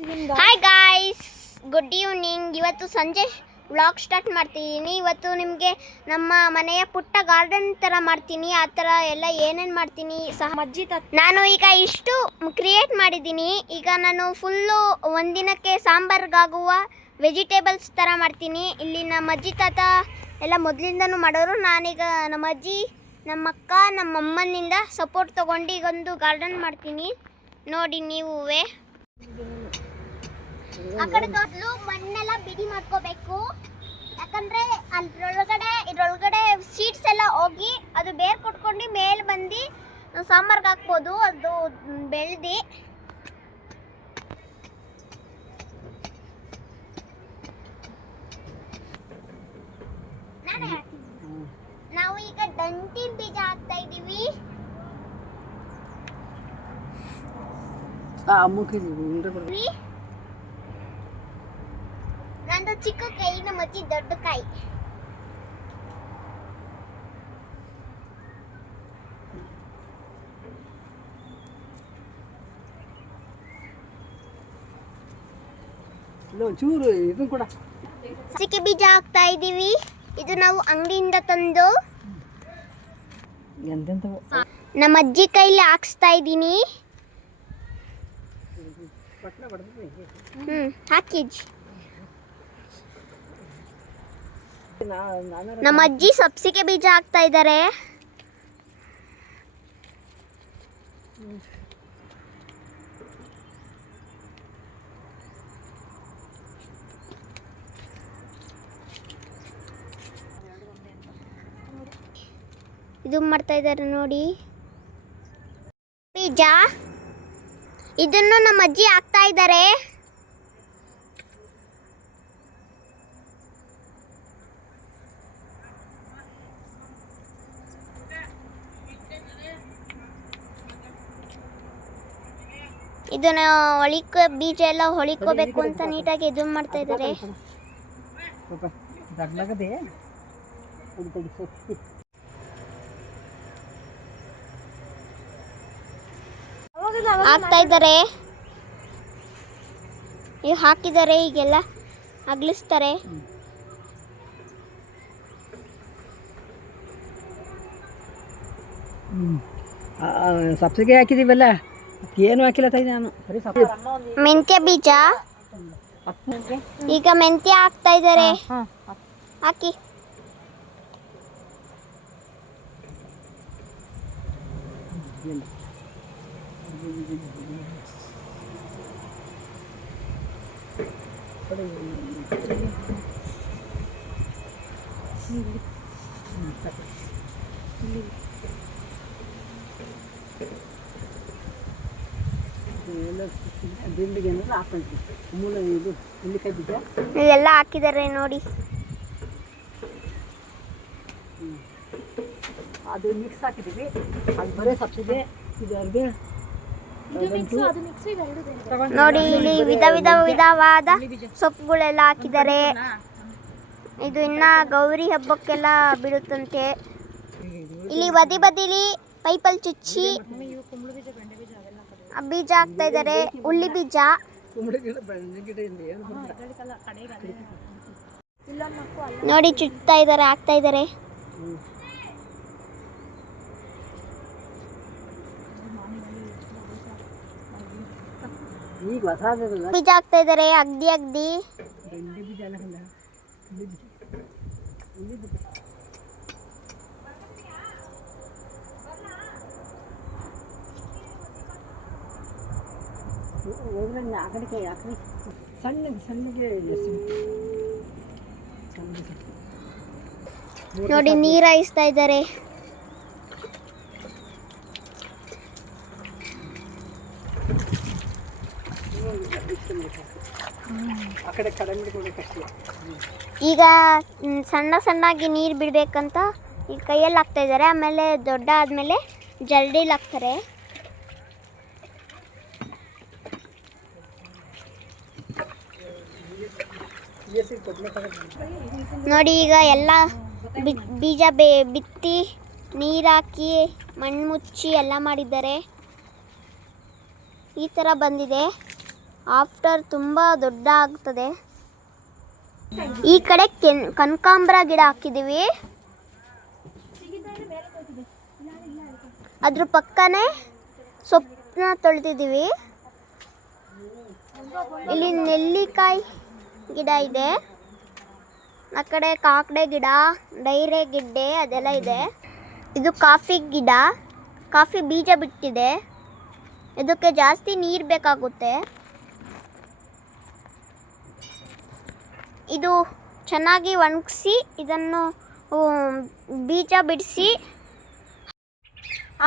Hi guys, good evening. ಇವತ್ತು ಸಂಜೆ vlog start ಮಾಡ್ತಿದ್ದೀನಿ. ಇವತ್ತು ನಿಮಗೆ ನಮ್ಮ ಮನೆಯ ಪುಟ್ಟ ಗಾರ್ಡನ್ ಥರ ಮಾಡ್ತೀನಿ. ಆ ಥರ ಎಲ್ಲ ಏನೇನು ಮಾಡ್ತೀನಿ ನಾನು ಈಗ ಇಷ್ಟು ಕ್ರಿಯೇಟ್ ಮಾಡಿದ್ದೀನಿ. ಈಗ ನಾನು ಫುಲ್ಲು ಒಂದಿನಕ್ಕೆ ಸಾಂಬಾರ್ಗಾಗುವ ವೆಜಿಟೇಬಲ್ಸ್ ಥರ ಮಾಡ್ತೀನಿ. ಇಲ್ಲಿ ನಮ್ಮ ಅಜ್ಜಿ ತಾತ ಎಲ್ಲ ಮೊದಲಿಂದನೂ ಮಾಡೋರು. ನಾನೀಗ ನಮ್ಮ ಅಜ್ಜಿ, ನಮ್ಮ ಅಕ್ಕ, ನಮ್ಮ ಅಮ್ಮನಿಂದ ಸಪೋರ್ಟ್ ತೊಗೊಂಡು ಈಗೊಂದು ಗಾರ್ಡನ್ ಮಾಡ್ತೀನಿ. ನೋಡಿ ನೀವೇ. ಆ ಕಡೆ ತೊಟ್ಲು ಮಣ್ಣೆಲ್ಲ ಬಿಡಿ ಮಾಡ್ಕೋಬೇಕು. ಯಾಕಂದ್ರೆ ಇದ್ರೊಳಗಡೆ ಸೀಡ್ಸ್ ಎಲ್ಲ ಹೋಗಿ ಅದು ಬೇರ್ ಕೊಟ್ಕೊಂಡು ಮೇಲೆ ಬಂದು ಸಾಂಬಾರ್ಗೆ ಹಾಕ್ಬೋದು. ಅದು ಬೆಳೆದು ನಾವು ಈಗ ದಂಟಿನ ಬೀಜ ಹಾಕ್ತಾ ಇದೀವಿ. ನಂದು ಚಿಕ್ಕ ಕೈ, ನಮ್ಮ ಅಜ್ಜಿ ದೊಡ್ಡ ಕೈ. ಸಿಕ್ಕೆ ಬೀಜ ಹಾಕ್ತಾ ಇದೀವಿ. ಇದು ನಾವು ಅಂಗಡಿಯಿಂದ ತಂದು ನಮ್ಮ ಅಜ್ಜಿ ಕೈಲಿ ಹಾಕ್ಸ್ತಾ ಇದ್ದೀನಿ. ಹಾಕಿ. ನಮ್ಮ ಅಜ್ಜಿ ಸಬ್ಸಿಗೆ ಬೀಜ ಹಾಕ್ತಾ ಇದ್ದಾರೆ. ಇದು ಮಾಡ್ತಾ ಇದ್ದಾರೆ ನೋಡಿ ಬೀಜ. ಇದನ್ನು ನಮ್ಮ ಅಜ್ಜಿ ಹಾಕ್ತಾ ಇದ್ದಾರೆ. ಇದನ್ನ ಬೀಜ ಎಲ್ಲ ಹೊಳಿಕೋಬೇಕು ಅಂತ ನೀಟಾಗಿ ಇದು ಮಾಡ್ತಾ ಇದ್ದಾರೆ. ಹಾಕ್ತಾ ಇದ್ದಾರೆ. ಈಗ ಹಾಕಿದ್ದಾರೆ, ಈಗೆಲ್ಲ ಅಗ್ಲಿಸ್ತಾರೆ. ಸಬ್ಸಿಗೆ ಹಾಕಿದೀವಲ್ಲ, ಏನು ಹಾಕಿಲ್ಲ ನಾನು. ಮೆಂತ್ಯ ಬೀಜ. ಈಗ ಮೆಂತ್ಯ ಹಾಕ್ತಾ ಇದ್ದಾರೆ. ಹಾಕಿ. ಇಲ್ಲೆಲ್ಲ ಹಾಕಿದ್ದಾರೆ ನೋಡಿ. ಅದು ಮಿಕ್ಸ್ ಹಾಕಿದ್ದೀವಿ. ಅದು ಬರೀ ಸಬ್ಸಿಡಿ. ನೋಡಿ ಇಲ್ಲಿ ವಿಧವಾದ ಸೊಪ್ಪುಗಳೆಲ್ಲ ಹಾಕಿದ್ದಾರೆ. ಇದು ಇನ್ನ ಗೌರಿ ಹಬ್ಬಕ್ಕೆಲ್ಲ ಬಿಡುತ್ತಂತೆ. ಇಲ್ಲಿ ಬದಿಲಿ ಪೈಪಲ್ಲಿ ಚುಚ್ಚಿ ಬೀಜ ಹಾಕ್ತಾ ಇದ್ದಾರೆ. ಉಳ್ಳಿ ಬೀಜ. ನೋಡಿ ಚುಚ್ತಾ ಇದ್ದಾರೆ, ಹಾಕ್ತಾ ಇದ್ದಾರೆ. ಬೀಜ ಹಾಕ್ತಾ ಇದ್ದಾರೆ ಅಗ್ದಿ. ನೋಡಿ ನೀರು ಹಾಯಿಸ್ತಾ ಇದ್ದಾರೆ. ಈಗ ಸಣ್ಣಾಗಿ ನೀರು ಬಿಡಬೇಕಂತ ಈಗ ಕೈಯಲ್ಲಿ ಹಾಕ್ತಾ ಇದ್ದಾರೆ. ಆಮೇಲೆ ದೊಡ್ಡ ಆದಮೇಲೆ ಜಲ್ಡಿಲಿ ಹಾಕ್ತಾರೆ. ನೋಡಿ ಈಗ ಎಲ್ಲ ಬೀಜ ಬಿತ್ತಿ ನೀರು ಹಾಕಿ ಮಣ್ಣು ಮುಚ್ಚಿ ಎಲ್ಲ ಮಾಡಿದ್ದಾರೆ. ಈ ಥರ ಬಂದಿದೆ. ಆಫ್ಟರ್ ತುಂಬ ದೊಡ್ಡ ಆಗ್ತದೆ. ಈ ಕಡೆ ಕನಕಾಂಬರ ಗಿಡ ಹಾಕಿದ್ದೀವಿ. ಅದ್ರ ಪಕ್ಕನೇ ಸೊಪ್ಪನ್ನ ತೊಳೆದಿದ್ದೀವಿ. ಇಲ್ಲಿ ನೆಲ್ಲಿಕಾಯಿ ಗಿಡ ಇದೆ. ಆ ಕಡೆ ಕಾಕಡೆ ಗಿಡ, ಡೈರೆ ಗಿಡ್ಡೆ ಅದೆಲ್ಲ ಇದೆ. ಇದು ಕಾಫಿ ಗಿಡ, ಕಾಫಿ ಬೀಜ ಬಿಟ್ಟಿದೆ. ಇದಕ್ಕೆ ಜಾಸ್ತಿ ನೀರು ಬೇಕಾಗುತ್ತೆ. ಇದು ಚೆನ್ನಾಗಿ ಒಣಗಿಸಿ ಇದನ್ನು ಬೀಜ ಬಿಡಿಸಿ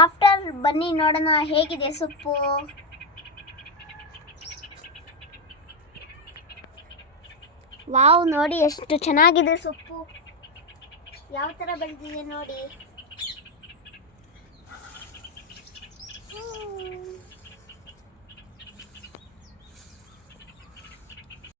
ಆಫ್ಟರ್ ಬನ್ನಿ ನೋಡೋಣ ಹೇಗಿದೆ ಸೊಪ್ಪು. ವಾವ್, ನೋಡಿ ಎಷ್ಟು ಚೆನ್ನಾಗಿದೆ ಸೊಪ್ಪು, ಯಾವ ಥರ ಬೆಳೆದಿದೆ ನೋಡಿ.